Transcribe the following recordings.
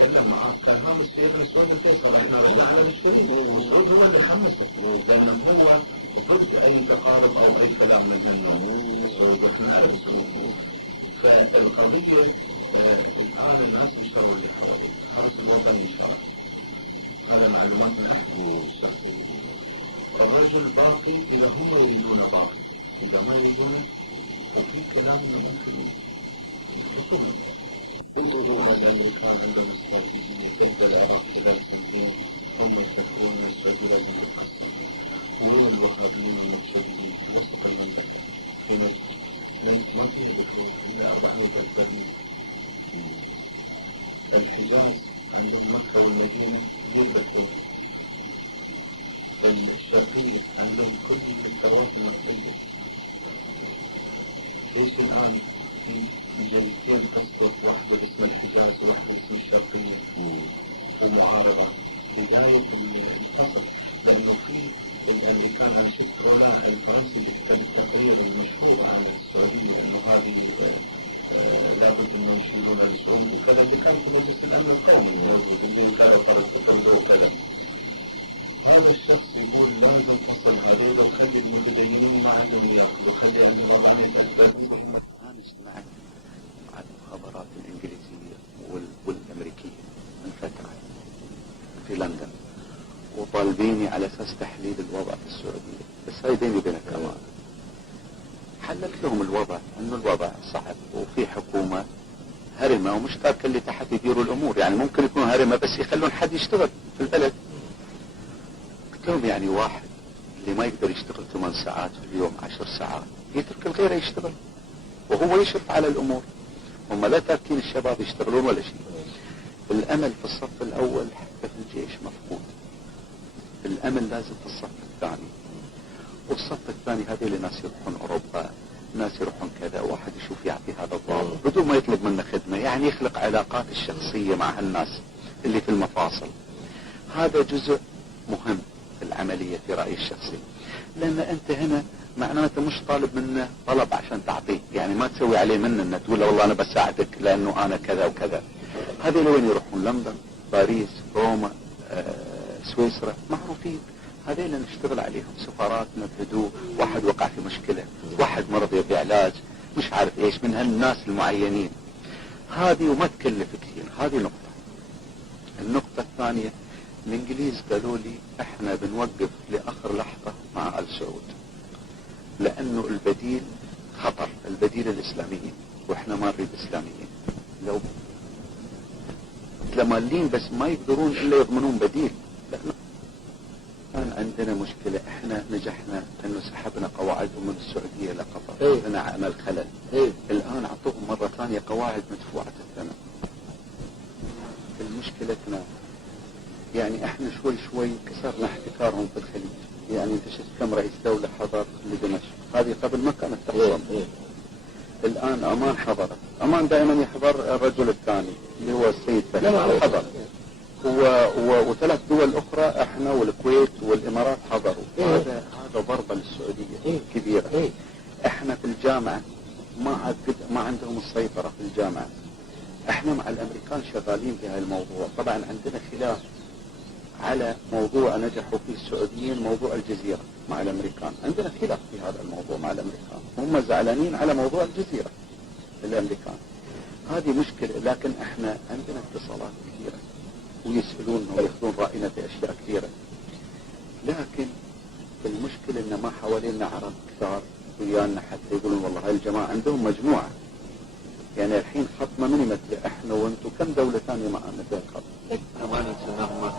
تكلم معاه قال ما مستيقن السعودي فيصل احنا رجعنا نشتري والسعودي هو اللي حمسه لانه هو ضد اي تقارب او اي كلام منه السعودي احنا نعرف السعودي. فالقضيه الان الناس بيشتروا اللي حواليه حرس الوطني شرع هذا معلوماتنا احنا الرجل باقي اذا هم يريدون باقي اذا ما يريدونه وفي كلام ممكن يحطونه. انظروا الذي كان عندهم استراتيجية ضد العراق خلال سنتين هم يفكرون ان السعودية لازم تتقسم. مرور الوهابيين والمتشددين ليسوا كالمملكة في مجد ما فيه ذكر الا 430. الحجاز عندهم مكة والمدينة غير بكون. الشرقية عندهم كل الثروات المركزية. ليش الآن في جريدتين تسقط واحدة اسم الحجاز وواحدة اسم الشرقية ومعارضة بداية الفصل لأنه في اللي كان أنا شفت رولا الفرنسي اللي كتب التقرير المشهور عن السعودية لأنه هذه لابد أن يشيلون السعود وكذا اللي كان في مجلس الأمن القومي اللي كان فرنسا وكذا. هذا الشخص يقول لازم فصل هذه وخلي المتدينين ما عندهم ياكلوا خلي عندهم وضعية أسباب. أنا سمعت عن المخابرات الإنجليزية والأمريكية من فترة في لندن وطالبيني على أساس تحليل الوضع في السعودية بس هاي بيني وبينك أمان حللت لهم الوضع أنه الوضع صعب وفي حكومة هرمة ومش تاركة اللي تحت يديروا الأمور يعني ممكن يكون هرمة بس يخلون حد يشتغل في البلد. قلت لهم يعني واحد اللي ما يقدر يشتغل 8 ساعات في اليوم 10 ساعات يترك الغير يشتغل وهو يشرف على الأمور. هم لا تاركين الشباب يشتغلون ولا شيء. الأمل في الصف الأول حتى في الجيش مفقود. الأمل لازم في الصف الثاني والصف الثاني هذه اللي ناس يروحون أوروبا ناس يروحون كذا واحد يشوف يعطي هذا الضابط بدون ما يطلب منه خدمة يعني يخلق علاقات الشخصية مع هالناس اللي في المفاصل. هذا جزء مهم في العملية في رأيي الشخصي لأن أنت هنا معناته مش طالب منه طلب عشان تعطيه يعني ما تسوي عليه منه أن تقول له والله أنا بساعدك لأنه أنا كذا وكذا. هذه لوين يروحون لندن باريس روما سويسرا معروفين هذه اللي نشتغل عليهم سفارات نفذوا واحد وقع في مشكلة واحد مرض يبي علاج مش عارف ايش من هالناس المعينين هذه وما تكلف كثير. هذه نقطة. النقطة الثانية الانجليز قالوا لي احنا بنوقف لاخر لحظة مع آل سعود لانه البديل خطر البديل الاسلاميين واحنا ما نريد اسلاميين لو مالين بس ما يقدرون الا يضمنون بديل. لأنه كان عندنا مشكلة احنا نجحنا انه سحبنا قواعدهم من السعودية لقطر هنا عمل خلل الان اعطوهم مرة ثانية قواعد مدفوعة الثمن. المشكلتنا يعني احنا شوي شوي كسرنا احتكارهم في الخليج يعني انت شفت كم رئيس دولة حضر لدمشق هذه قبل ما كانت تحصل. الان عمان حضرت عمان دائما يحضر الرجل الثاني اللي هو السيد فهد حضر وثلاث دول اخرى احنا والكويت والامارات حضروا. هذا ضربة للسعودية كبيرة. احنا في الجامعة ما عندهم السيطرة في الجامعة. احنا مع الامريكان شغالين في هذا الموضوع. طبعا عندنا خلاف على موضوع نجحوا فيه السعوديين موضوع الجزيرة مع الامريكان. عندنا خلاف في هذا الموضوع مع الامريكان هم زعلانين على موضوع الجزيرة الامريكان. هذه مشكلة لكن احنا عندنا اتصالات كثيرة ويسألوننا ويأخذون رأينا في اشياء كثيرة لكن المشكلة ان ما حوالينا عرب كثار ويانا حتى يقولون والله هاي الجماعة عندهم مجموعة يعني الحين خطنا من مثل احنا وانتم كم دولة ثانية معنا في الخط. ما ننسى انهم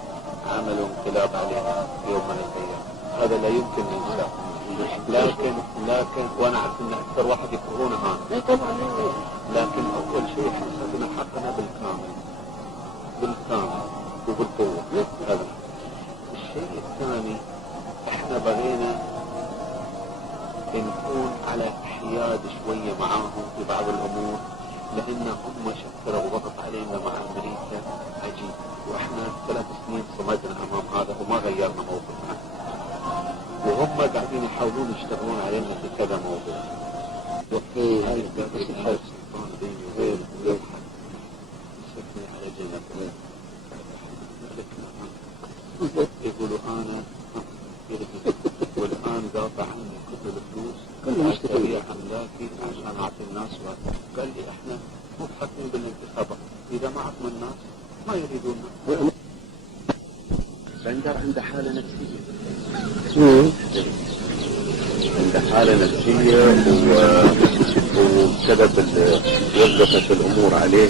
عملوا انقلاب علينا يوم من الايام هذا لا يمكن ننساه لكن وانا اعرف ان اكثر واحد يكرهونه هذا لكن اول شيء احنا اخذنا حقنا بالكامل وبالقوة. هذا الشيء الثاني احنا بغينا نكون على حياد شوية معاهم في بعض الامور لان هم شكروا وضغط علينا مع امريكا عجيب واحنا 3 سنين صمدنا امام هذا وما غيرنا موقفنا وهم قاعدين يحاولون يشتغلون علينا في كذا موضوع. هاي بس الحرب بيني وبين حطني على جنب. يقولوا أنا والآن قاطع عني كل الفلوس أبيع أملاكي عشان أعطي الناس وقت. قال لي إحنا مو حاكمين بالانتخابات، إذا ما عطنا الناس ما يريدوننا. بندر عنده حالة نفسية، عنده حالة نفسية وبسبب وقفت الأمور عليه